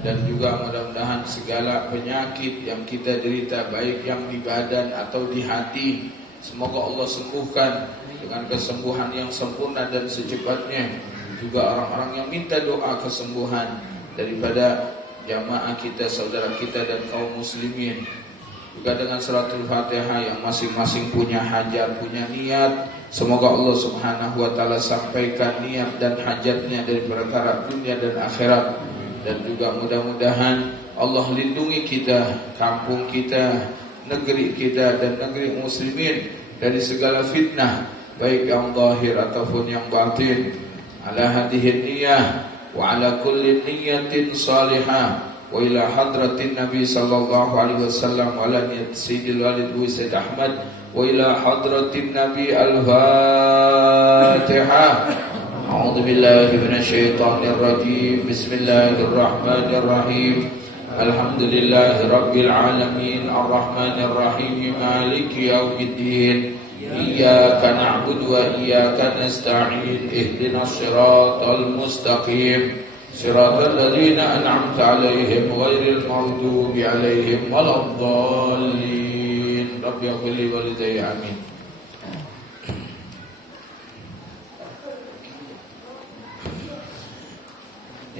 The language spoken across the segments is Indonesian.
dan juga mudah-mudahan segala penyakit yang kita derita baik yang di badan atau di hati semoga Allah sembuhkan dengan kesembuhan yang sempurna dan secepatnya. Juga orang-orang yang minta doa kesembuhan daripada jamaah kita, saudara kita dan kaum muslimin. Juga dengan suratul Fatihah yang masing-masing punya hajat, punya niat, semoga Allah Subhanahu wa taala sampaikan niat dan hajatnya dari perkara dunia dan akhirat. Dan juga mudah-mudahan Allah lindungi kita, kampung kita, negeri kita dan negeri muslimin dari segala fitnah baik yang zahir ataupun yang batin. Ala hadhihi niyyah wa ala kulli niyyatin salihah wa ila hadratin Nabi sallallahu alaihi wasallam wa ala niyyat Sayyidil Walid Sayyid Ahmad wa ila hadratin Nabi al-Fatihah. A'udzu billahi minasyaitonir rajim. Bismillahirrahmanirrahim. Alhamdulillahi rabbil alamin arrahmanir rahim maliki yaumiddin. Iyyaka na'budu wa iyyaka nasta'in. Ihdinas siratal mustaqim. Siratal ladzina an'amta 'alaihim ghairil maghdubi 'alaihim waladdallin. Rabbi ighfir li wa lidayya amin.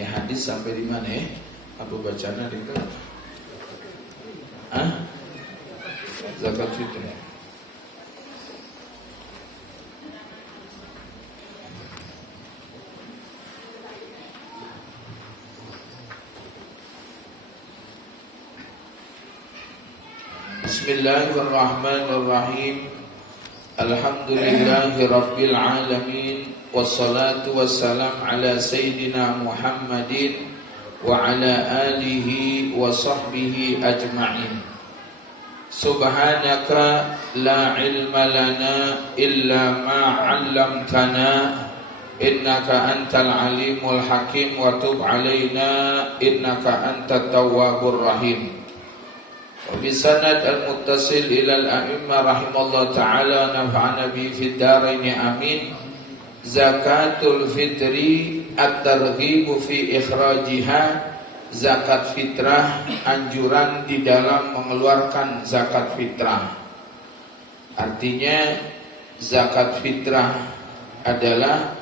Ya, hadis sampai di mana ya? Apa bacaan itu? Zakat fitrah. Bismillahirrahmanirrahim. Alhamdulillahi rabbil alamin. Wassalatu wassalam ala Sayyidina Muhammadin wa ala alihi wa sahbihi ajma'in. Subhanaka la ilma lana illa ma 'allamtana innaka antal alimul hakim wa tub alaina innaka antat tawwabur rahim. Wa bisanad al-muttasil ila al-a'imma rahimallahu ta'ala nafa'ana bi fid dharain amin. Zakatul fitri at-targhibu fi ikhrajiha. Zakat fitrah, anjuran di dalam mengeluarkan zakat fitrah. Artinya zakat fitrah adalah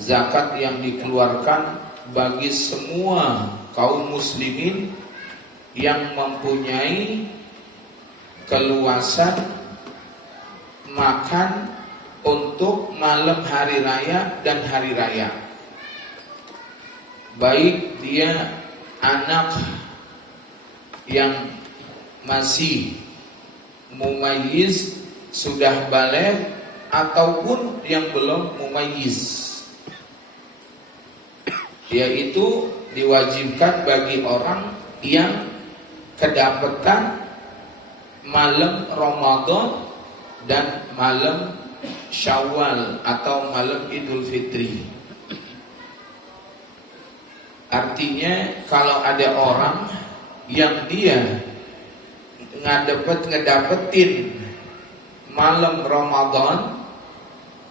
zakat yang dikeluarkan bagi semua kaum muslimin yang mempunyai keluasan makan untuk malam hari raya dan hari raya. Baik dia anak yang masih mumayyiz, sudah baligh, ataupun yang belum mumayyiz, yaitu diwajibkan bagi orang yang kedapatan malam Ramadan dan malam Syawal atau malam Idul Fitri. Artinya kalau ada orang yang dia ngedapetin malam Ramadan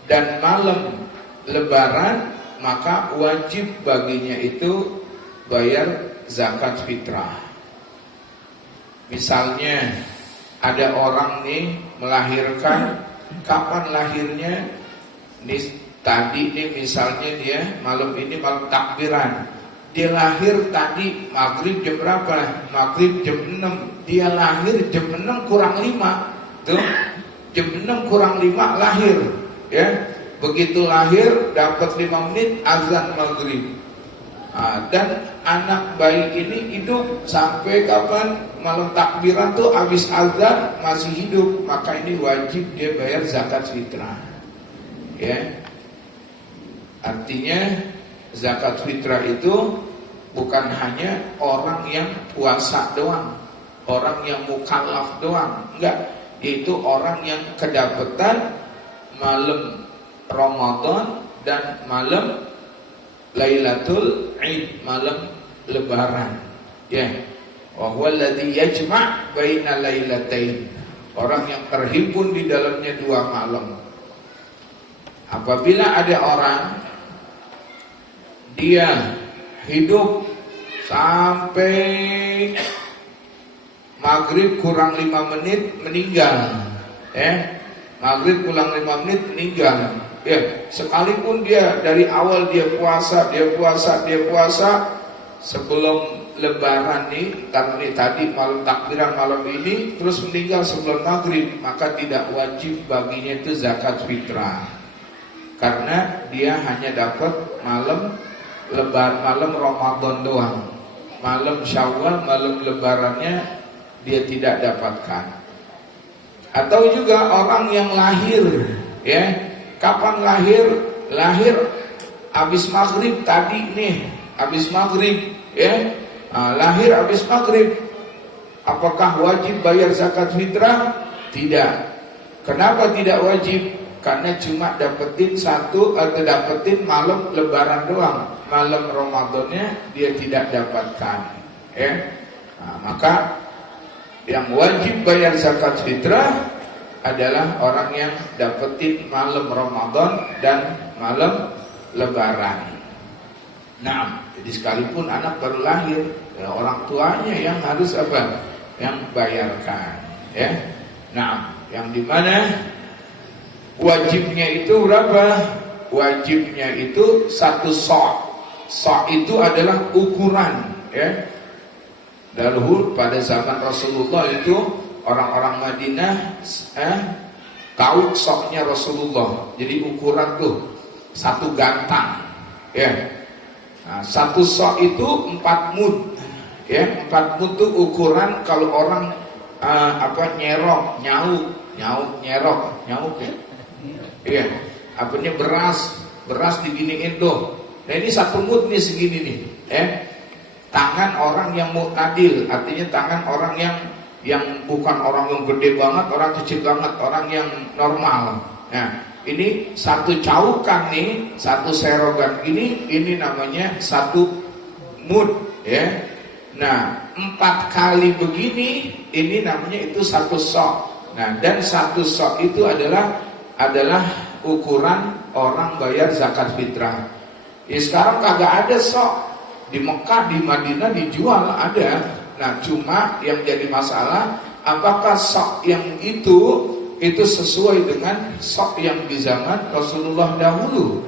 dan malam Lebaran, maka wajib baginya itu bayar zakat fitrah. Misalnya ada orang nih melahirkan, kapan lahirnya? Nih tadi nih misalnya dia malam ini malam takbiran. Dia lahir tadi maghrib jam berapa? Maghrib jam 6. Dia lahir jam 6 kurang 5. Tuh, jam 6 kurang 5 lahir. Ya, begitu lahir dapat 5 menit azan maghrib. Dan anak bayi ini hidup sampai kapan? Malam takbiran tuh habis azan masih hidup, maka ini wajib dia bayar zakat fitrah. Ya, artinya zakat fitrah itu bukan hanya orang yang puasa doang, orang yang mukallaf doang, enggak. Itu orang yang kedapatan malam Ramadan dan malam Lailatul Id, malam Lebaran. Ya, wa huwa alladzi yajma' baina lailatain, orang yang terhimpun di dalamnya dua malam. Apabila ada orang dia hidup sampai maghrib kurang 5 menit meninggal. Maghrib kurang 5 menit meninggal. Sekalipun dia dari awal dia puasa sebelum Lebaran nih, tadi malam takbiran malam ini terus meninggal sebelum maghrib, maka tidak wajib baginya itu zakat fitrah, karena dia hanya dapat malam Ramadan doang. Malam Syawal, malam Lebarannya dia tidak dapatkan. Atau juga orang yang lahir, kapan lahir? Lahir habis maghrib tadi nih, habis maghrib, lahir habis maghrib. Apakah wajib bayar zakat fitrah? Tidak. Kenapa tidak wajib? Karena cuma dapetin malam Lebaran doang. Malam Ramadannya dia tidak dapatkan. Maka yang wajib bayar zakat fitrah adalah orang yang dapetin malam Ramadan dan malam Lebaran. Nah, jadi sekalipun anak baru lahir, orang tuanya yang harus apa? Yang bayarkan. Nah, yang dimana wajibnya itu berapa? Wajibnya itu 1 sok. Sok itu adalah ukuran. Dahulu pada zaman Rasulullah itu orang-orang Madinah tahu soknya Rasulullah. Jadi ukuran tuh 1 gantang. Nah, 1 sok itu 4 mud. 4 mud itu ukuran kalau orang nyerok, nyerok ya. Apanya beras diginiin tuh. Nah ini 1 mud nih segini nih. Tangan orang yang mu'tadil, artinya tangan orang yang bukan orang yang gede banget, orang kecil banget, orang yang normal. Nah, ini 1 caukan nih, 1 serogan ini namanya 1 mud, Nah, 4 kali begini, ini namanya itu 1 sok. Nah, dan 1 sok itu adalah ukuran orang bayar zakat fitrah. Sekarang kagak ada sok. Di Mekah, di Madinah dijual ada. Nah, cuma yang jadi masalah, apakah sok yang itu sesuai dengan sok yang di zaman Rasulullah dahulu.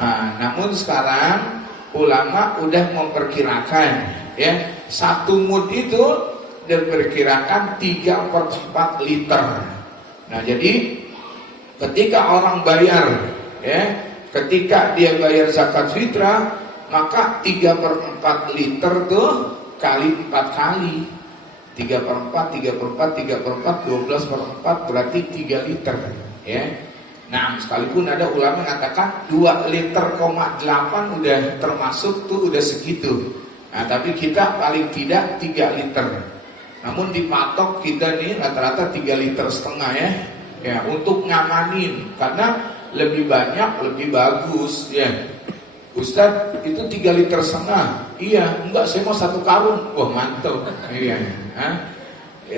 Nah, namun sekarang ulama udah memperkirakan, 1 mud itu diperkirakan 3/4 liter. Nah, jadi ketika orang bayar, ketika dia bayar zakat fitrah, maka 3/4 liter tuh kali 4 kali 3/4, 12/4 berarti 3 liter. Nah, sekalipun ada ulama mengatakan 2,8 liter udah termasuk tuh, udah segitu. Nah, tapi kita paling tidak 3 liter. Namun dipatok kita nih rata-rata 3,5 liter untuk ngamanin, karena lebih banyak lebih bagus. Ustaz, itu 3,5 liter. Iya, enggak, saya mau 1 karung. Wah, mantap. Iya.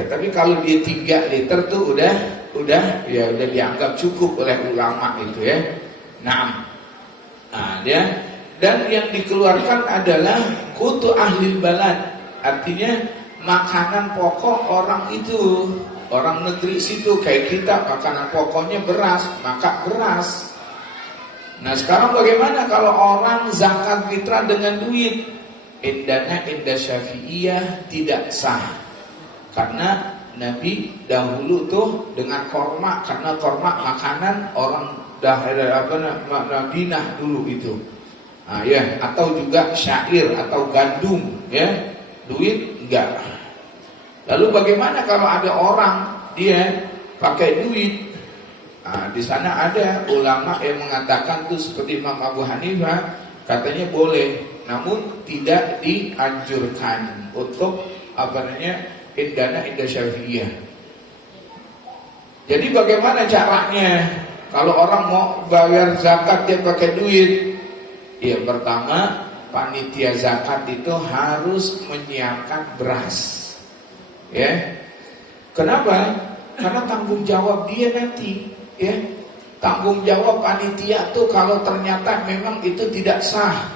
Tapi kalau dia 3 liter tuh udah dianggap cukup oleh ulama itu. Nah, dan yang dikeluarkan adalah kutu ahli balad, artinya makanan pokok orang itu, orang negeri situ. Kayak kita makanan pokoknya beras, maka beras. Nah, sekarang bagaimana kalau orang zakat fitrah dengan duit? Indahnya indah Syafi'iyah tidak sah, karena Nabi dahulu tuh dengan korma, karena korma makanan orang Madinah dulu itu. Atau juga syair atau gandum, duit enggak. Lalu bagaimana kalau ada orang dia pakai duit? Di sana ada ulama yang mengatakan tuh seperti Imam Abu Hanifah, katanya boleh, namun tidak dianjurkan untuk indahnya indah Syafi'iyah. Jadi bagaimana caranya kalau orang mau bayar zakat dia pakai duit? Pertama, panitia zakat itu harus menyiapkan beras. Kenapa? Karena tanggung jawab dia nanti. Tanggung jawab panitia tuh kalau ternyata memang itu tidak sah,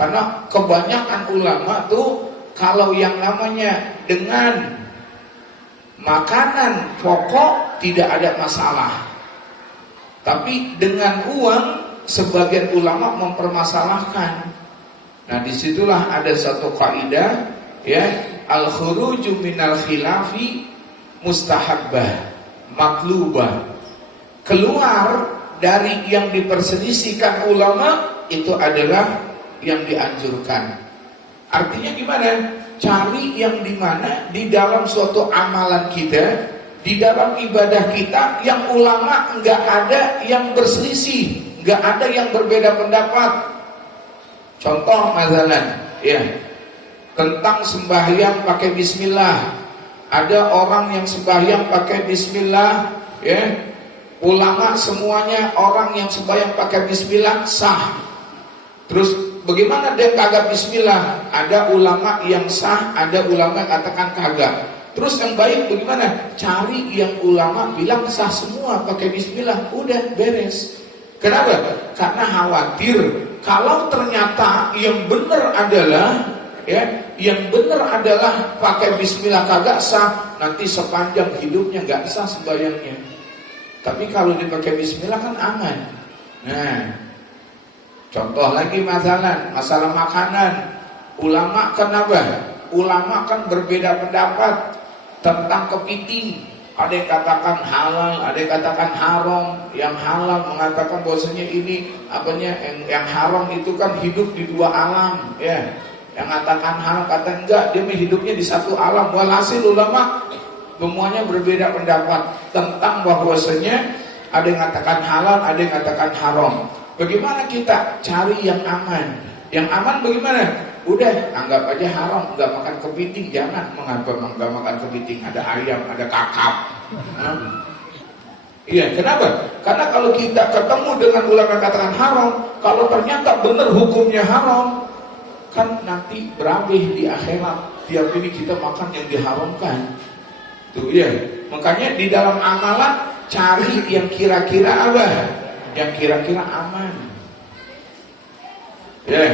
Karena kebanyakan ulama tuh kalau yang namanya dengan makanan pokok tidak ada masalah. Tapi dengan uang sebagian ulama mempermasalahkan. Nah, disitulah ada satu kaidah, ya, al-khuruju minal khilafi mustahabbah matlubah. Keluar dari yang diperselisihkan ulama itu adalah yang dianjurkan. Artinya gimana? Cari yang dimana di dalam suatu amalan kita, di dalam ibadah kita, yang ulama nggak ada yang berselisih, nggak ada yang berbeda pendapat. Contoh misalnya, ya, tentang sembahyang pakai bismillah. Ada orang yang sembahyang pakai bismillah, ya. Ulama semuanya orang yang sembahyang pakai bismillah sah. Terus bagaimana dia kagak bismillah? Ada ulama yang sah, ada ulama yang katakan kagak. Terus yang baik bagaimana? Cari yang ulama bilang sah semua pakai bismillah, udah beres. Kenapa? Karena khawatir kalau ternyata yang benar adalah, ya, yang benar adalah pakai bismillah kagak sah, nanti sepanjang hidupnya nggak sah sembahyangnya. Tapi kalau dipakai bismillah kan aman. Nah, contoh lagi masalah makanan. Ulama kenapa? Ulama kan berbeda pendapat tentang kepiting. Ada yang katakan halal, ada yang katakan haram. Yang halal mengatakan bahwasanya ini apanya, yang haram itu kan hidup di dua alam, ya. Yang katakan halal kata enggak, dia hidupnya di satu alam. Walhasil ulama semuanya berbeda pendapat tentang bahwasanya ada yang katakan halal, ada yang katakan haram. Bagaimana kita cari yang aman? Yang aman bagaimana? Udah, anggap aja haram, nggak makan kepiting, jangan. Mengapa nggak makan kepiting? Ada ayam, ada kakap. Iya, kenapa? Karena kalau kita ketemu dengan ulama yang katakan haram, kalau ternyata benar hukumnya haram, kan nanti berabe di akhirat. Tiap ini kita makan yang diharamkan. Tuh ya, makanya di dalam amalan cari yang kira-kira apa? Yang kira-kira aman. Ya,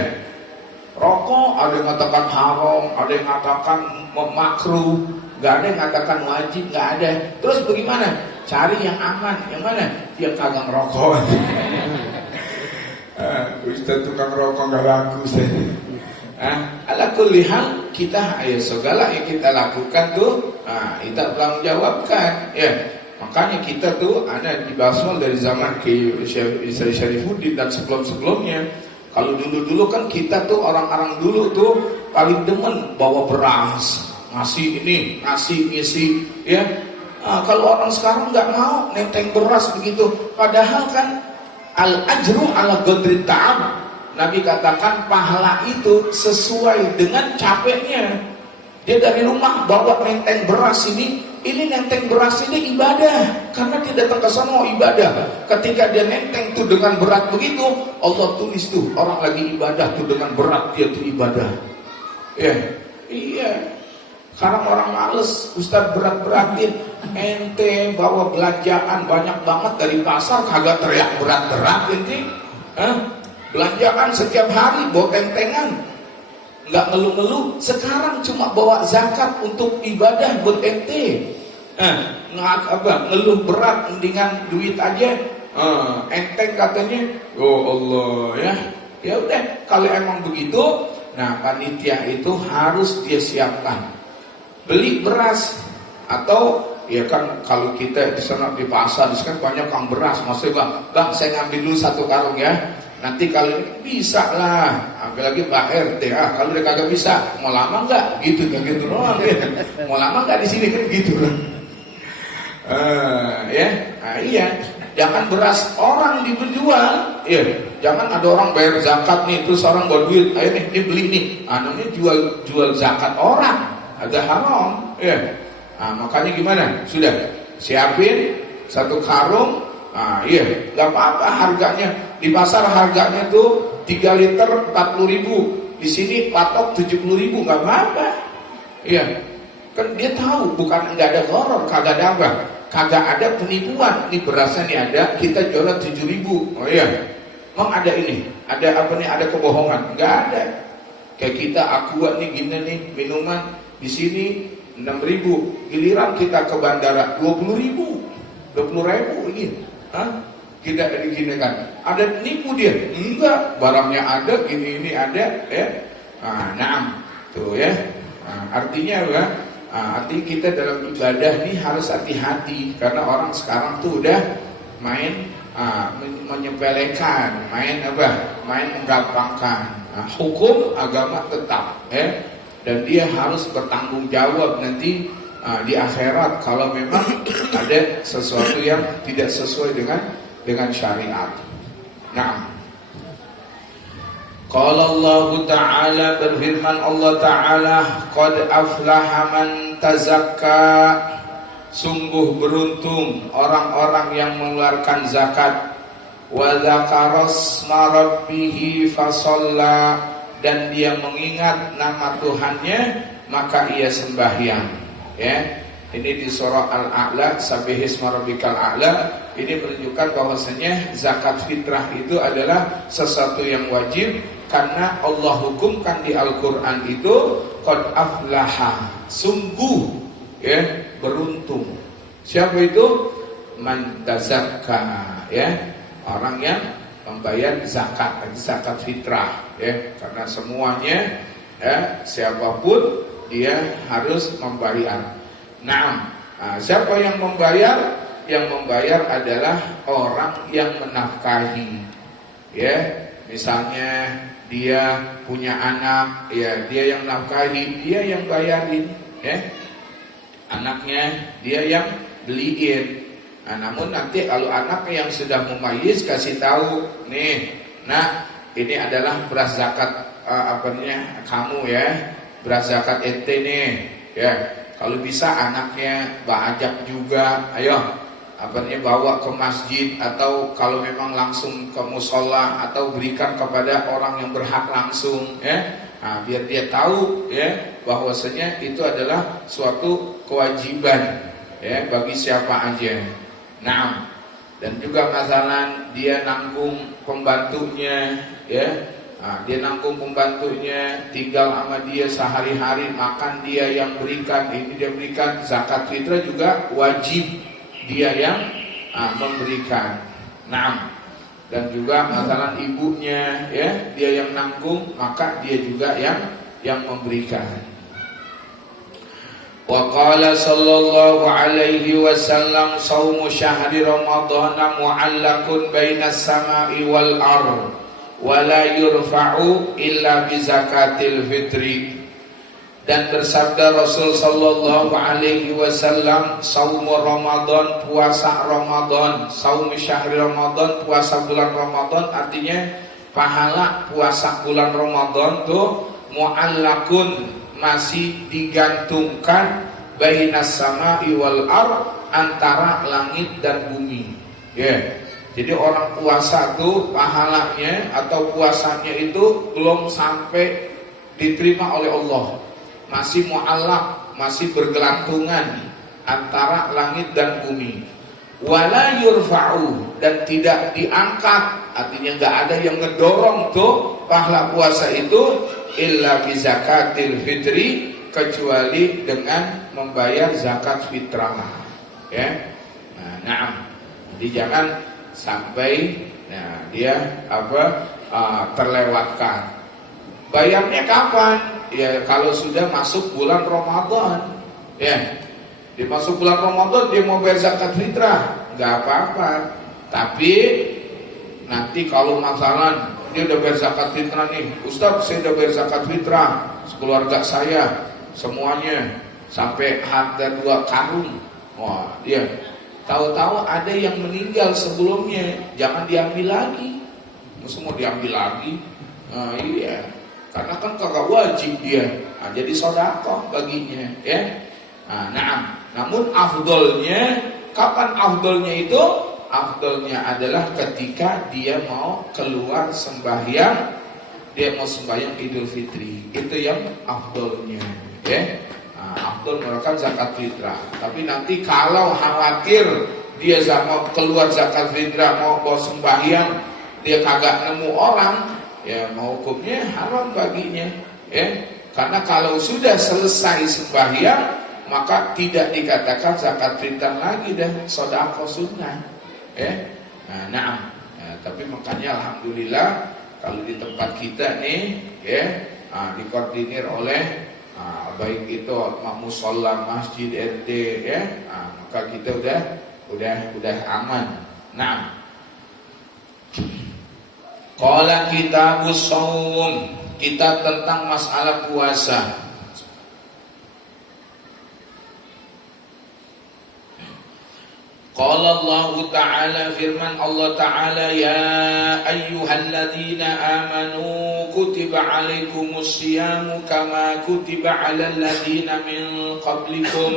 rokok ada yang mengatakan haram, ada yang mengatakan makruh, nggak ada yang mengatakan wajib, nggak ada. Terus bagaimana? Cari yang aman, yang mana? Yang kagak merokok. Ustaz tukang rokok nggak laku saya. Ala kulli hal kita segala yang kita lakukan tuh, kita tanggung jawabkan, ya. Makanya kita tuh ada di Basel dari zaman ke Syarifuddin dan sebelum-sebelumnya. Kalau dulu-dulu kan kita tuh orang-orang dulu tuh paling demen bawa beras, ngasih ini, ngasih ngisi, ya. Kalau orang sekarang nggak mau nenteng beras begitu. Padahal kan al-ajru ala qadri ta'am. Nabi katakan pahala itu sesuai dengan capeknya. Dia dari rumah bawa nenteng beras ini nenteng beras ini ibadah. Karena dia datang ke sana mau ibadah. Ketika dia nenteng tuh dengan berat begitu, Allah tulis tuh orang lagi ibadah tuh dengan berat, dia tuh ibadah. Ya, iya. Sekarang orang males, Ustaz berat-beratin. Ente bawa belanjaan banyak banget dari pasar, kagak teriak berat-berat ente. Belanjaan setiap hari bawa tentengan, nggak ngeluh-ngeluh. Sekarang cuma bawa zakat untuk ibadah buat ente. Ngeluh berat mendingan duit aja. Enteng katanya. Oh Allah, ya. Ya udah, kalau emang begitu, nah panitia itu harus dia siapkan. Beli beras atau ya kan kalau kita di sana di pasar, di sana banyak kang beras, maksudnya bang saya ngambil dulu satu karung ya. Nanti kalau ini bisa lah, ambil lagi Pak RT. Kalau dia kagak bisa, mau lama nggak? Gitu kan gitu doang. Mau lama nggak di sini kan gitu loh. Ya, iya. Jangan beras orang dijual. Ya, jangan ada orang bayar zakat nih, terus orang bawa duit, ayo nih, ini beli nih. Ini jual zakat orang, ada haram. Ya, makanya gimana? Sudah siapin satu karung. Iya, nggak apa-apa harganya. Di pasar harganya tuh 3 liter 40.000. Di sini patok 70.000, nggak apa-apa. Iya, kan dia tahu bukan nggak ada gharar, kagak ada apa, kagak ada penipuan. Ini berasnya nih ada, kita jual 7.000. Oh iya, Memang ada ini, ada apa nih? Ada kebohongan? Nggak ada. Kayak kita Aqua nih gini nih minuman di sini 6.000, giliran kita ke bandara 20.000, 20.000 ini, kita diginikan. Ada nipu dia? Enggak, barangnya ada, ini ada, ya. Naam, tuh ya. Artinya apa? Artinya kita dalam ibadah nih harus hati-hati karena orang sekarang tuh udah main menyepelekan, main menggampangkan. Hukum agama tetap, dan dia harus bertanggung jawab nanti di akhirat kalau memang ada sesuatu yang tidak sesuai dengan syariat. Nah, qala Allah Ta'ala, berfirman Allah Ta'ala, qad aflaha man tazakka, sungguh beruntung orang-orang yang mengeluarkan zakat. Wa dzakara asma rabbih fasalla, dan dia mengingat nama Tuhannya maka ia sembahyang, ya. Ini di surah Al-A'la, sabbihisma rabbikal a'la. Ini menunjukkan bahwasanya zakat fitrah itu adalah sesuatu yang wajib karena Allah hukumkan di Al-Qur'an itu qad aflaha, sungguh, ya, beruntung. Siapa itu? Man tazakka, ya. Orang yang membayar zakat fitrah, ya, karena semuanya, ya, siapapun dia harus membayar. Nah, siapa yang membayar? Yang membayar adalah orang yang menafkahi, ya. Misalnya dia punya anak, ya, dia yang nafkahi, dia yang bayarin, ya. Anaknya dia yang beliin. Namun nanti kalau anaknya yang sudah mumayyiz kasih tahu, nih, nah ini adalah beras zakat kamu, ya, beras zakat ente nih, ya. Kalau bisa anaknya ajak juga, ayo, bawa ke masjid atau kalau memang langsung ke musola atau berikan kepada orang yang berhak langsung, ya. Biar dia tahu, ya, bahwasanya itu adalah suatu kewajiban, ya, bagi siapa aja. Nah, dan juga masalah dia nanggung pembantunya, ya, dia nanggung pembantunya, tinggal sama dia sehari-hari, makan dia yang berikan, ini dia berikan. Zakat fitrah juga wajib dia yang memberikan. Nah, dan juga masalah ibunya, ya, dia yang nanggung, maka dia juga yang memberikan. Wa qala sallallahu alaihi wasallam shaumu syahri ramadhana mu'allaqun bainas sama'i wal ardh wa la yurfa'u illa bi zakatil fitri. Dan bersabda Rasul sallallahu alaihi wasallam, saumu Ramadan, puasa Ramadan, saum syahri Ramadan, puasa bulan Ramadan, artinya pahala puasa bulan Ramadan tuh mu'allaqun, masih digantungkan bainas sama'i wal ardh, antara langit dan bumi, ya. Jadi orang puasa tuh pahalanya atau puasanya itu belum sampai diterima oleh Allah, masih mu'allaq, masih bergelantungan antara langit dan bumi. Wala yurfa'u, dan tidak diangkat, artinya nggak ada yang ngedorong tuh pahala puasa itu illa bi zakatil fitri, kecuali dengan membayar zakat fitrah, ya. Nah, jadi jangan sampai dia terlewatkan. Bayarnya kapan? Ya kalau sudah masuk bulan Ramadan, ya. Di masuk bulan Ramadan dia mau bayar zakat fitrah, nggak apa-apa. Tapi nanti kalau masalah dia udah bayar zakat fitrah nih, Ustaz, saya udah bayar zakat fitrah, sekeluarga saya semuanya sampai harga 2 karung. Wah, dia tahu-tahu ada yang meninggal sebelumnya, jangan diambil lagi. Semua diambil lagi. Iya, karena kan kagak wajib dia. Jadi sedekah baginya, ya. Namun afdolnya, kapan afdolnya itu? Afdolnya adalah ketika dia mau keluar sembahyang, dia mau sembahyang Idul Fitri, itu yang afdolnya, ya. Afdol merupakan zakat fitrah. Tapi nanti kalau khawatir dia mau keluar zakat fitrah, mau sembahyang, dia kagak nemu orang, ya mau hukumnya haram baginya, ya. Karena kalau sudah selesai sembahyang, maka tidak dikatakan zakat fitrah lagi dah, sedekah sunnah, ya. Nah, tapi makanya alhamdulillah kalau di tempat kita nih, ya, dikoordinir oleh baik itu mushola, masjid, RT, ya, maka kita udah aman. Nah, qala kitabus shaum, kitab tentang masalah puasa. Qala Allah Ta'ala, firman Allah Ta'ala, ya ayyuhalladzina amanu kutiba alaikumus siyamu kama kutiba alal ladzina min qablikum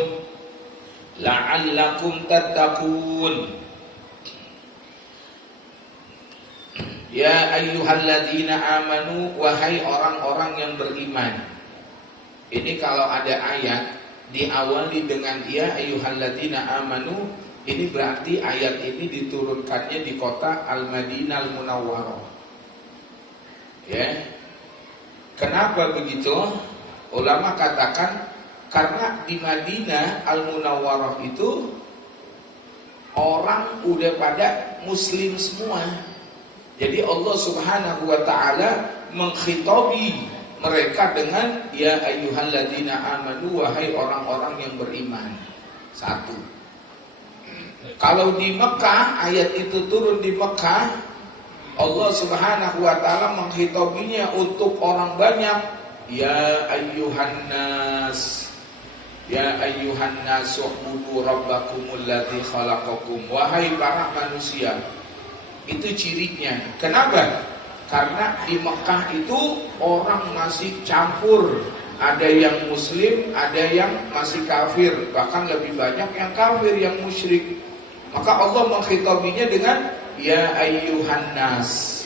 la'allakum tattaqun. Ya ayyuhalladzina amanu, wahai orang-orang yang beriman. Ini kalau ada ayat diawali dengan ya ayyuhalladzina amanu, ini berarti ayat ini diturunkannya di kota Al-Madinah Al-Munawwarah. Ya. Kenapa begitu? Ulama katakan karena di Madinah Al-Munawwarah itu orang udah pada muslim semua. Jadi Allah Subhanahu wa taala mengkhitabi mereka dengan ya ayyuhalladzina amanu, wahai orang-orang yang beriman. Satu. Kalau di Mekah, ayat itu turun di Mekah, Allah Subhanahu wa taala menghitobinya untuk orang banyak. Ya ayyuhan nas, ya ayyuhan nas u'budu rabbakumul ladzi khalaqakum, wahai para manusia. Itu cirinya. Kenapa? Karena di Mekah itu orang masih campur, ada yang muslim, ada yang masih kafir, bahkan lebih banyak yang kafir, yang musyrik. Maka Allah menghitabinya dengan ya ayyuhan nas.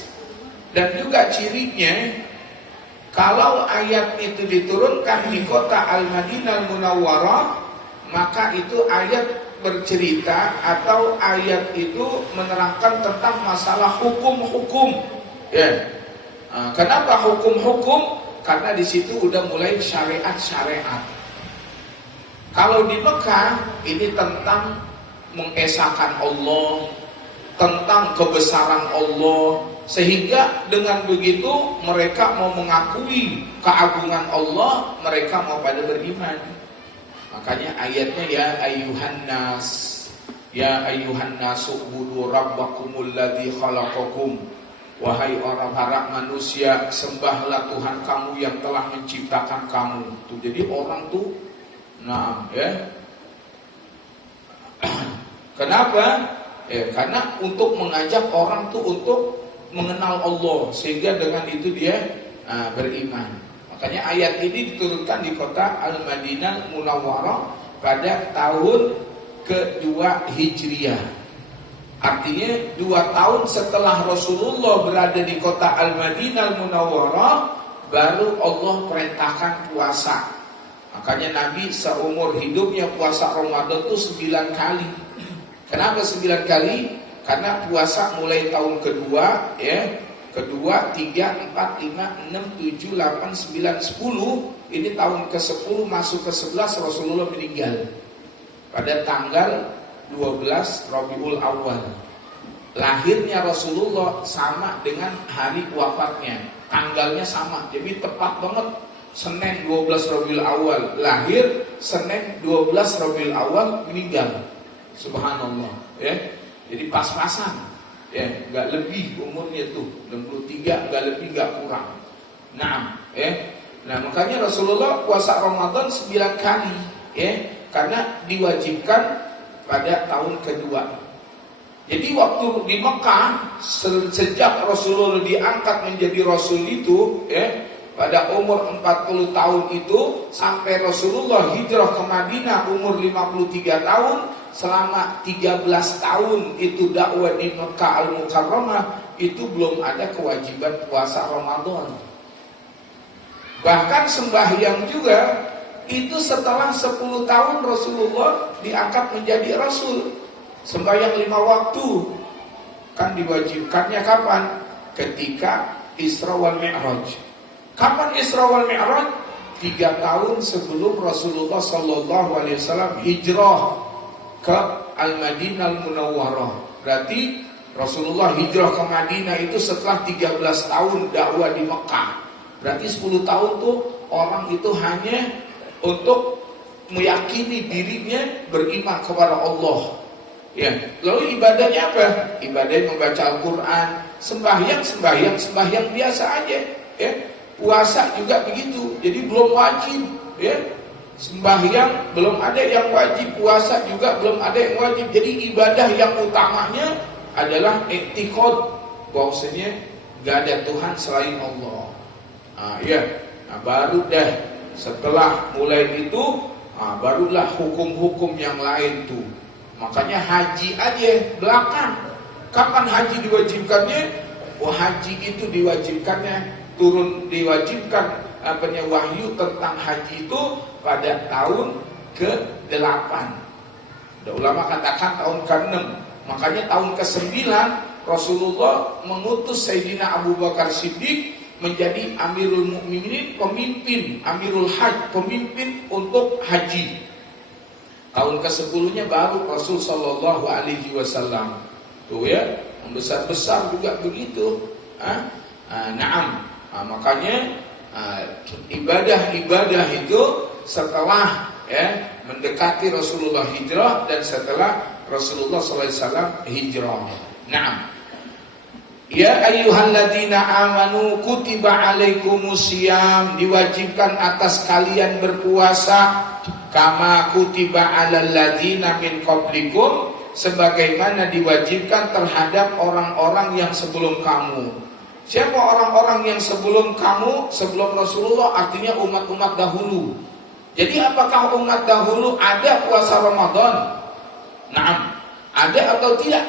Dan juga cirinya, kalau ayat itu diturunkan di kota Al-Madinah Al-Munawwarah, maka itu ayat bercerita atau ayat itu menerangkan tentang masalah hukum-hukum. Ya. Kenapa hukum-hukum? Karena di situ udah mulai syariat-syariat. Kalau di Mekah ini tentang mengesahkan Allah, tentang kebesaran Allah, sehingga dengan begitu mereka mau mengakui keagungan Allah, mereka mau pada beriman. Makanya ayatnya ya ayyuhan nas, ya ayyuhan nas u'budu rabbakumul ladzi khalaqakum, wahai orang para manusia, sembahlah Tuhan kamu yang telah menciptakan kamu. Tuh, jadi orang tuh, nah ya. Kenapa? Karena untuk mengajak orang tuh untuk mengenal Allah, sehingga dengan itu dia beriman. Makanya ayat ini diturunkan di kota Al-Madinah Munawwarah pada tahun kedua Hijriah. Artinya 2 tahun setelah Rasulullah berada di kota Al-Madinah Munawwarah, baru Allah perintahkan puasa. Makanya Nabi seumur hidupnya puasa Ramadan itu 9 kali. Kenapa 9 kali? Karena puasa mulai tahun kedua, ya, kedua, 3, 4, 5, 6, 7, 8, 9, 10. Ini tahun ke-10 masuk ke-11 Rasulullah meninggal pada tanggal 12 Rabiul Awal. Lahirnya Rasulullah sama dengan hari wafatnya, tanggalnya sama, jadi tepat banget. Senin 12 Rabiul Awal lahir, Senin 12 Rabiul Awal meninggal. Subhanallah, ya. Jadi pas-pasan, ya, nggak lebih umurnya tuh 63, nggak lebih nggak kurang. Nah, makanya Rasulullah puasa Ramadan 9 kali, ya, karena diwajibkan pada tahun kedua. Jadi waktu di Mekah sejak Rasulullah diangkat menjadi Rasul itu, ya, pada umur 40 tahun itu sampai Rasulullah hijrah ke Madinah umur 53 tahun. Selama 13 tahun itu dakwah di Mekah Al-Mukarramah, itu belum ada kewajiban puasa Ramadan. Bahkan sembahyang juga itu setelah 10 tahun Rasulullah diangkat menjadi Rasul. Sembahyang 5 waktu kan diwajibkannya kapan? ketika Isra wal Mi'raj. Kapan Isra wal Mi'raj? 3 tahun sebelum Rasulullah SAW hijrah ke Al-Madinah Al-Munawwarah. Berarti Rasulullah hijrah ke Madinah itu setelah 13 tahun dakwah di Mekah. Berarti 10 tahun tuh orang itu hanya untuk meyakini dirinya beriman kepada Allah. Ya, lalu ibadahnya apa? Ibadah membaca Al-Quran, sembahyang biasa aja. Ya, puasa juga begitu. Jadi belum wajib. Ya, sembahyang belum ada yang wajib, puasa juga belum ada yang wajib. Jadi ibadah yang utamanya adalah i'tiqad bahwasanya gak ada Tuhan selain Allah. Baru dah setelah mulai itu, barulah hukum-hukum yang lain tuh. Makanya haji aja belakang. Kapan haji diwajibkannya? Haji itu diwajibkan wahyu tentang haji itu pada tahun ke-8. Ada ulama katakan tahun ke-6. Makanya tahun ke-9 Rasulullah mengutus Sayyidina Abu Bakar Siddiq menjadi Amirul Mukminin, pemimpin, Amirul Hajj, pemimpin untuk haji. Tahun ke-10-nya baru Rasul sallallahu alaihi wasallam. Tuh ya, membesar-besar juga begitu. Makanya ibadah-ibadah itu setelah mendekati Rasulullah hijrah dan setelah Rasulullah sallallahu alaihi wasallam hijrah. Ya ayyuhalladzina amanu kutiba alaikumusiyam, diwajibkan atas kalian berpuasa kama kutiba alal ladzina min qablikum, sebagaimana diwajibkan terhadap orang-orang yang sebelum kamu. Siapa orang-orang yang sebelum kamu? Sebelum Rasulullah artinya umat-umat dahulu. Jadi apakah umat dahulu ada puasa Ramadan? Naam, ada atau tidak?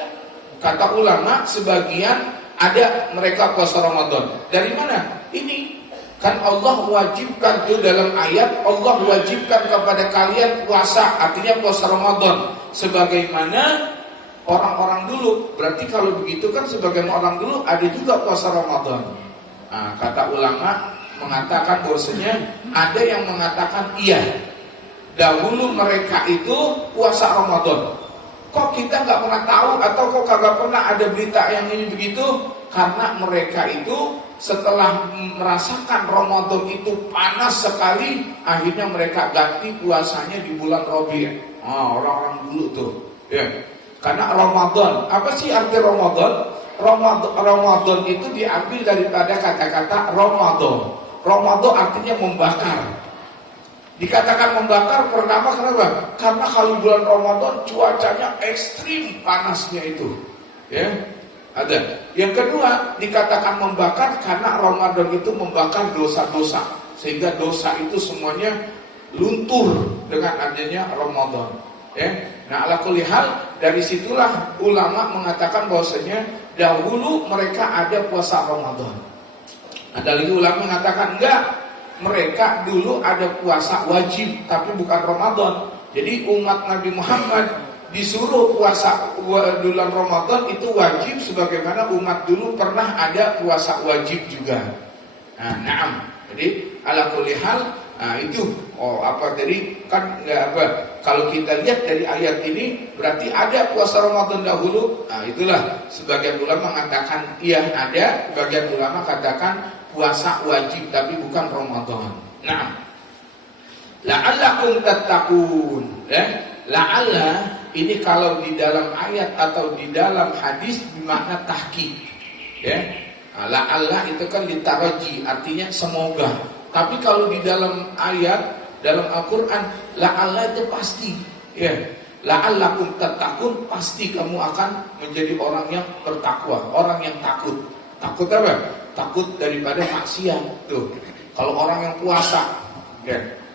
Kata ulama sebagian ada mereka puasa Ramadan. Dari mana? Ini kan Allah wajibkan tuh dalam ayat, Allah wajibkan kepada kalian puasa, artinya puasa Ramadan sebagaimana orang-orang dulu. Berarti kalau begitu kan sebagaimana orang dulu ada juga puasa Ramadan. Kata ulama mengatakan bahwasanya ada yang mengatakan iya, dahulu mereka itu puasa Ramadan. Kok kita nggak pernah tahu atau kok kagak pernah ada berita yang ini begitu? Karena mereka itu setelah merasakan Ramadan itu panas sekali, akhirnya mereka ganti puasanya di bulan Rabi'. Orang-orang dulu tuh, ya. Karena Ramadan, apa sih arti Ramadan? Ramadan itu diambil daripada kata-kata Ramadan. Ramadan artinya membakar. Dikatakan membakar pertama kenapa? Karena kalau bulan Ramadan cuacanya ekstrim panasnya itu, ya. Ada. Yang kedua dikatakan membakar karena Ramadan itu membakar dosa-dosa, sehingga dosa itu semuanya luntur dengan adanya Ramadan. Ya. Nah, ala kulli hal dari situlah ulama mengatakan bahwasanya dahulu mereka ada puasa Ramadan. Ada lagi ulama mengatakan enggak. Mereka dulu ada puasa wajib tapi bukan Ramadan. Jadi umat Nabi Muhammad disuruh puasa bulan Ramadan itu wajib sebagaimana umat dulu pernah ada puasa wajib juga. Jadi ala kulli hal itu tadi kan enggak apa. Kalau kita lihat dari ayat ini berarti ada puasa Ramadan dahulu. Itulah sebagian ulama mengatakan iya ada, sebagian ulama katakan puasa wajib tapi bukan Ramadan. La'allakum tattaqun. La'alla ini kalau di dalam ayat atau di dalam hadis bermakna tahqiq. La'alla itu kan ditaraji, artinya semoga. Tapi kalau di dalam ayat dalam Al-Qur'an la'alla itu pasti. La'allakum tattaqun, pasti kamu akan menjadi orang yang bertakwa, orang yang takut. Takut apa? Takut daripada maksiat. Tuh. Kalau orang yang puasa,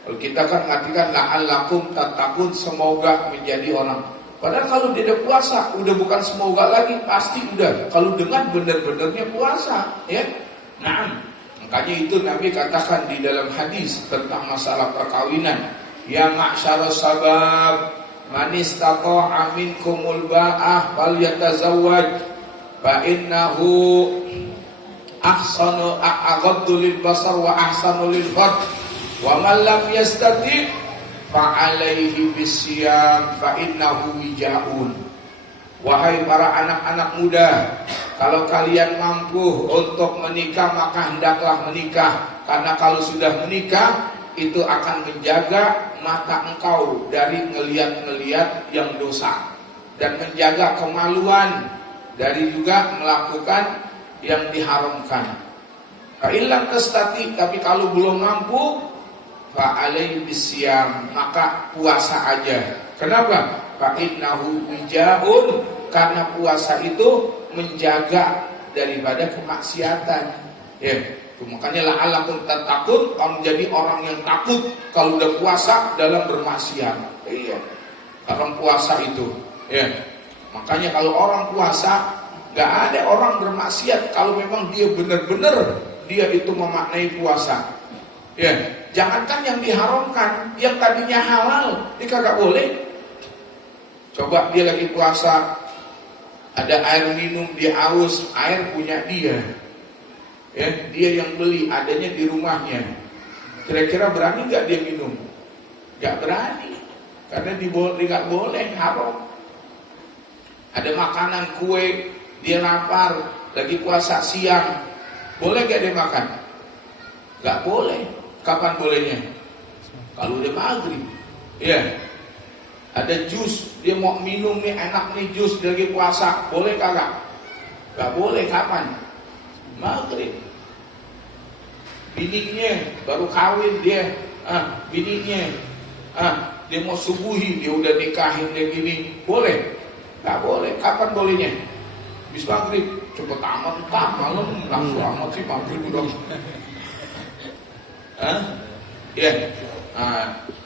kalau kita kan mengartikan la'allakum tattaqun, semoga menjadi orang. Padahal kalau dia ada puasa, udah bukan semoga lagi, pasti udah. Kalau dengan benar-benarnya puasa, ya. Makanya itu Nabi katakan di dalam hadis tentang masalah perkawinan, ya ma'syarus sabab, man istata'a minkumul ba'ah falyatazawwaj fa innahu ahsanu aghaddu lil basar wa ahsanu lil farj. Wa man lam yastati fa alaihi bisyam fa innahu wijaun. Wahai para anak-anak muda, kalau kalian mampu untuk menikah maka hendaklah menikah, karena kalau sudah menikah itu akan menjaga mata engkau dari ngeliat-ngeliat yang dosa, dan menjaga kemaluan dari juga melakukan yang diharamkan. Fa illam tastati, tapi kalau belum mampu, fa alaihi bisyam, maka puasa aja. Kenapa? Fa innahu wijaun, karena puasa itu menjaga daripada kemaksiatan. Ya, makanya la'allakum tattaqun, menjadi orang yang takut kalau udah puasa dalam bermaksiat. Iya. Orang puasa itu, ya. Makanya kalau orang puasa, nggak ada orang bermaksiat kalau memang dia benar-benar dia itu memaknai puasa. Ya, jangankan yang diharamkan, yang tadinya halal, dia kagak boleh. Coba dia lagi puasa, ada air minum, dia haus, air punya dia. Ya, dia yang beli, adanya di rumahnya. Kira-kira berani nggak dia minum? Nggak berani, karena nggak boleh, haram. Ada makanan kue, dia lapar, lagi puasa siang, boleh gak dia makan? Gak boleh. Kapan bolehnya? Kalau udah maghrib. Ya. Ada jus, dia mau minum nih, enak nih jus, dia lagi puasa, boleh kagak? Gak boleh. Kapan? Maghrib. Bininya baru kawin dia, bininya, dia mau subuhi, dia udah nikahin dia gini, boleh? Gak boleh. Kapan bolehnya? Bis maghrib. Cepet amat, malam langsung amat sih maghrib udah. Ya.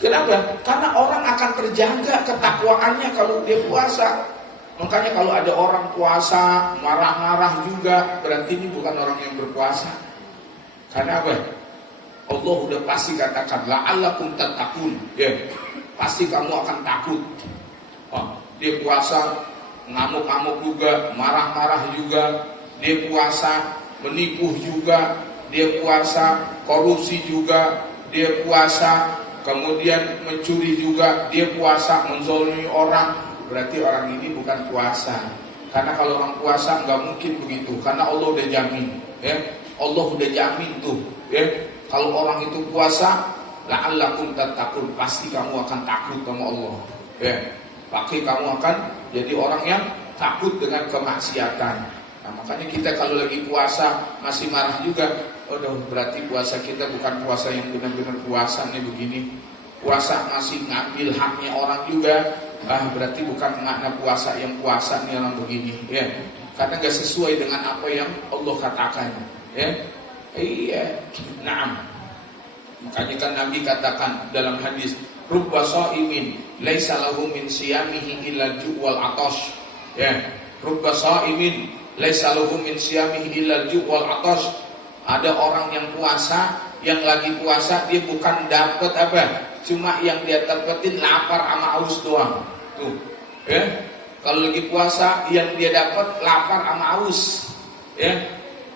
Kenapa? Karena orang akan terjaga ketakwaannya kalau dia puasa. Makanya kalau ada orang puasa marah-marah juga, berarti ini bukan orang yang berpuasa. Karena apa? Allah udah pasti katakan la'allakum tattaqun. Ya. Pasti kamu akan takut. Dia puasa ngamuk-ngamuk juga, marah-marah juga, dia puasa menipu juga, dia puasa korupsi juga, dia puasa kemudian mencuri juga, dia puasa menzalimi orang, berarti orang ini bukan puasa. Karena kalau orang puasa nggak mungkin begitu, karena Allah udah jamin, ya. Allah udah jamin tuh, ya. Kalau orang itu puasa, la'allakum tattaqun, pasti kamu akan takut sama Allah, ya. Pasti kamu akan jadi orang yang takut dengan kemaksiatan. Nah, makanya kita kalau lagi puasa masih marah juga, berarti puasa kita bukan puasa yang benar-benar puasa nih begini. Puasa masih ngambil haknya orang juga, berarti bukan makna puasa yang puasa nih orang begini, ya. Karena gak sesuai dengan apa yang Allah katakan, ya. Iya, naam. Makanya kan Nabi katakan dalam hadis, rubba shaimin laisa lahu min siyamihi illa ju' wal atash. Ya, rubba shaimin laisa lahu min siyamihi illa ju' wal atash. Ada orang yang puasa, yang lagi puasa dia bukan dapat apa? Cuma yang dia dapetin lapar sama haus doang. Tuh. Ya. Kalau lagi puasa yang dia dapat lapar sama haus. Ya.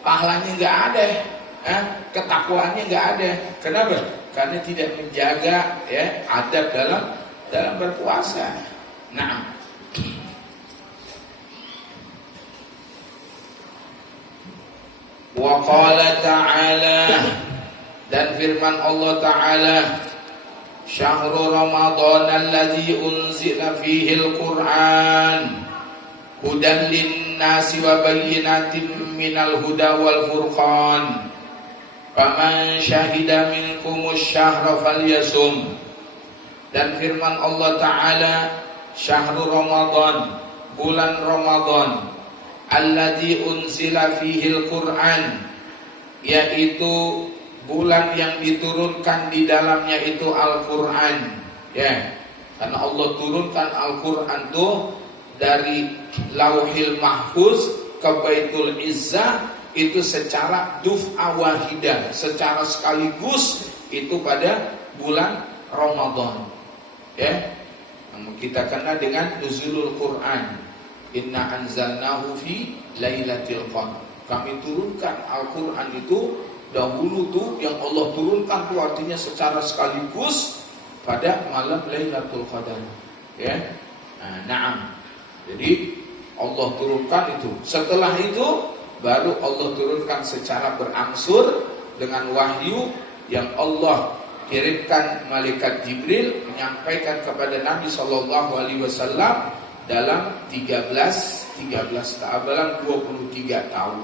Pahalanya enggak ada. Ketakwaannya enggak ada. Kenapa? Karena tidak menjaga, ya, adab dalam berpuasa. Nah, wa qala ta'ala, dan firman Allah Ta'ala, syahrul ramadhan alladzi unzila fihi al-Qur'an hudan lin-nasi wa bayyinatin minal huda wal furqan. Faman syahida minkumus syahra falyasum. Dan firman Allah Ta'ala, syahrul Ramadan, bulan Ramadan, alladzi unzila fihil Qur'an, yaitu bulan yang diturunkan di dalamnya itu Al-Qur'an, ya. Karena Allah turunkan Al-Qur'an itu dari Lauhil Mahfuz ke Baitul Izzah, itu secara duf'a wahidah, secara sekaligus, itu pada bulan Ramadan, ya. Kita kenal dengan nuzulul Quran, inna anzalnahu fi lailatul qadr, kami turunkan Al-Quran itu dahulu tuh yang Allah turunkan tuh artinya secara sekaligus pada malam Lailatul Qadar. Ya, na'am. Jadi Allah turunkan itu. Setelah itu baru Allah turunkan secara berangsur dengan wahyu yang Allah kirimkan malaikat Jibril menyampaikan kepada Nabi Shallallahu Alaihi Wasallam dalam 13 dalam 23 tahun.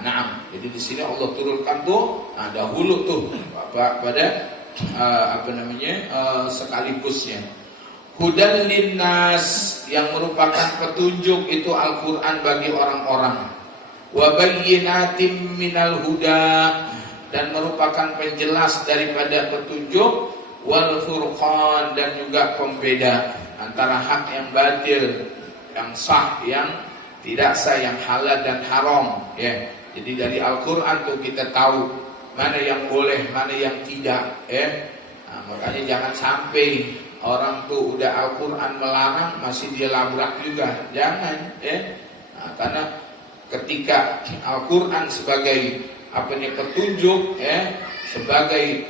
Nah, jadi di sini Allah turunkan tuh dahulu tuh pada sekaligusnya. Hudan linnas yang merupakan petunjuk itu Al-Qur'an bagi orang-orang. Wa bayyinatin minal huda dan merupakan penjelas daripada petunjuk, wal furqan dan juga pembeda antara hak yang batil, yang sah, yang tidak sah, yang halal dan haram. Ya, jadi dari Al-Quran tuh kita tahu mana yang boleh, mana yang tidak. Makanya jangan sampai orang tuh udah Al-Quran melarang masih dia labrak juga, jangan. Karena ketika Al-Quran sebagai petunjuk, sebagai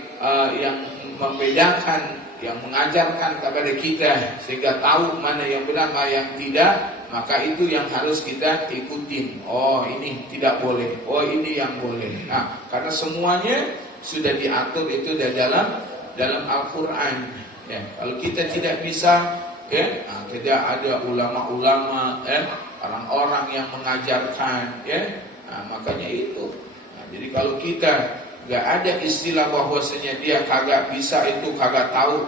yang membedakan, yang mengajarkan kepada kita sehingga tahu mana yang benar, mana yang tidak, maka itu yang harus kita ikutin. Oh, ini tidak boleh, oh ini yang boleh. Karena semuanya sudah diatur itu dalam Al-Quran. Kalau kita tidak bisa, tidak ada ulama-ulama, orang-orang yang mengajarkan, makanya itu. Jadi kalau kita nggak ada istilah bahwasanya dia kagak bisa itu, kagak tahu,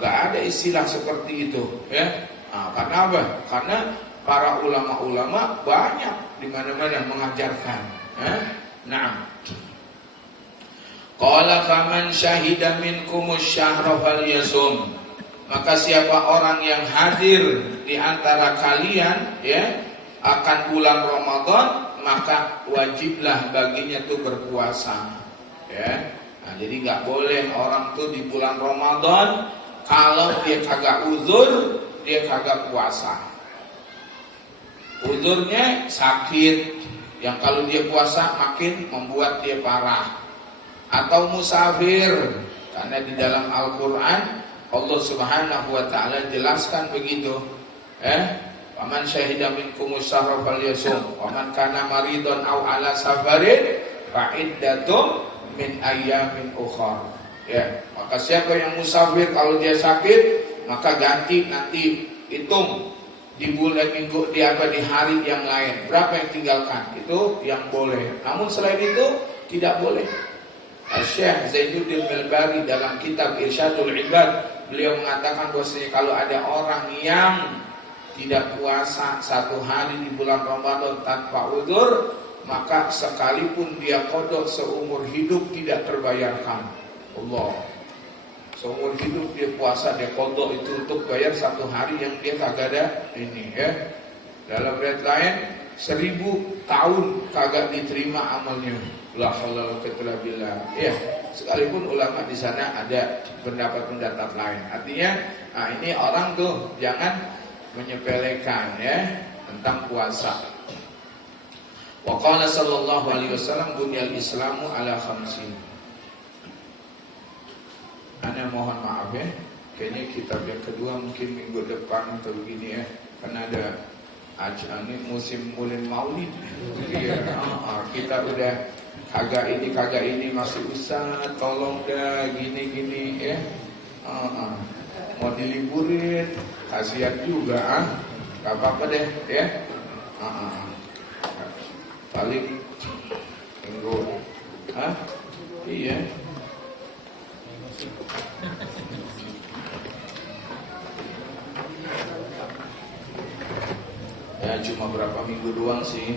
nggak ada istilah seperti itu, karena apa? Karena para ulama-ulama banyak di mana-mana mengajarkan. Nah, qala faman syahida minkumus syahra falyasum, maka siapa orang yang hadir di antara kalian akan bulan Ramadan, maka wajiblah baginya tuh berpuasa. Jadi nggak boleh orang tuh di bulan Ramadan kalau dia kagak uzur, dia kagak puasa. Uzurnya sakit, yang kalau dia puasa makin membuat dia parah. Atau musafir, karena di dalam Al-Quran Allah Subhanahu wa Ta'ala jelaskan begitu. Waman syahida minkumus syahra falyasum waman kana maridun aw ala safarin fa iddatum min ayyamin ukhra. Maka siapa yang musafir kalau dia sakit, maka ganti nanti hitung di bulan minggu di hari yang lain. Berapa yang tinggalkan? Itu yang boleh. Namun selain itu tidak boleh. Syekh Zainuddin Al-Bari dalam kitab Irsyadul Ibad, beliau mengatakan bahwasanya kalau ada orang yang tidak puasa satu hari di bulan Ramadan tanpa uzur, maka sekalipun dia qada seumur hidup tidak terbayarkan. Allah, seumur hidup dia puasa, dia qada itu untuk bayar satu hari yang dia kagak ada ini. Dalam riwayat lain 1000 tahun kagak diterima amalnya. La haula wala quwwata illa billah. Sekalipun ulama di sana ada pendapat-pendapat lain. Artinya, ini orang tuh jangan menyepelekan tentang puasa. Wa qala sallallahu alaihi wasallam bunyal islamu ala khamsin. Ana mohon maaf kayaknya kitab yang kedua mungkin minggu depan atau begini karena ada ini musim bulan Maulid. Kita udah kagak ini masih usah, tolong dah gini mau diliburin, kasihan juga gak apa-apa deh paling minggu iya ya cuma berapa minggu doang sih.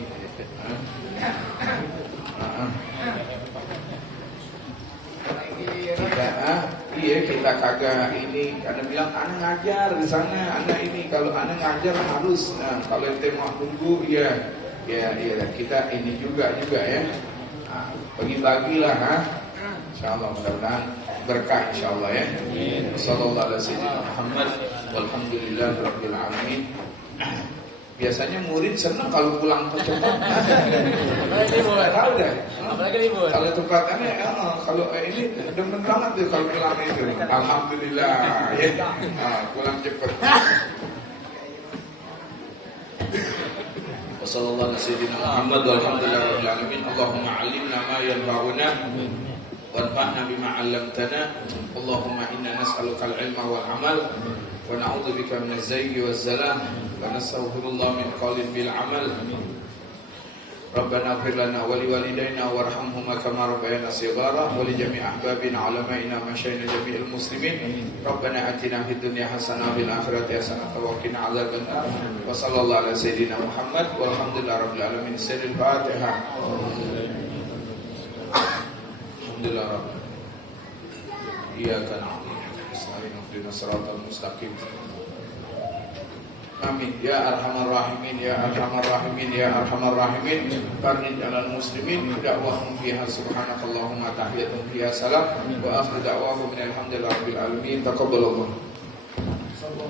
Kita kagak ini karena bilang anak ngajar di sana, anak ini kalau anak ngajar harus, kalau ente mau tunggu ya kita ini juga bagi-bagilah insyaallah, mudah-mudahan berkah insyaallah sallallahu alaihi wasallam Muhammad walhamdulillahirabbil alamin. Biasanya murid senang kalau pulang cepat. Apalagi libur. Tahu deh. Apalagi libur. Kalau tempatnya kalau ini demen banget tuh kalau pulang itu. Alhamdulillah ya. Pulang cepat. Wassallallahu ala sayyidina Muhammad walhamdulillahi alamin. Allahumma 'allimna ma yanfa'una wanfa'na bima 'allamtana. Allahumma inna nas'aluka al-'ilma wal 'amal wa na'udzubika minaz zayghi waz zalam wa nastaghfirullah min qawlin bil 'amal. Rabbana ighfir lana wa liwalidayna warhamhuma kama rabbayana shighara wa li jami' ahbabina 'ulamaina masyayina jami'il muslimin. Rabbana atina fid dunya hasanah wa fil akhirati hasanah wa qina adzabannar. Wa sallallahu ala sayyidina Muhammad walhamdulillahi rabbil alamin. Sirrul Fatihah. Alhamdulillah rabbil iyyaka na'budu wa iyyaka nasta'in ihdinas siratal mustaqim. Amin ya arhamar rahimin ya arhamar rahimin ya arhamar rahimin. Farij alal muslimin da'wahum fiha subhanakallahumma tahiyyatun fiha salam wa akhiru da'wahum alhamdulillahi rabbil alamin. Taqabbalallah.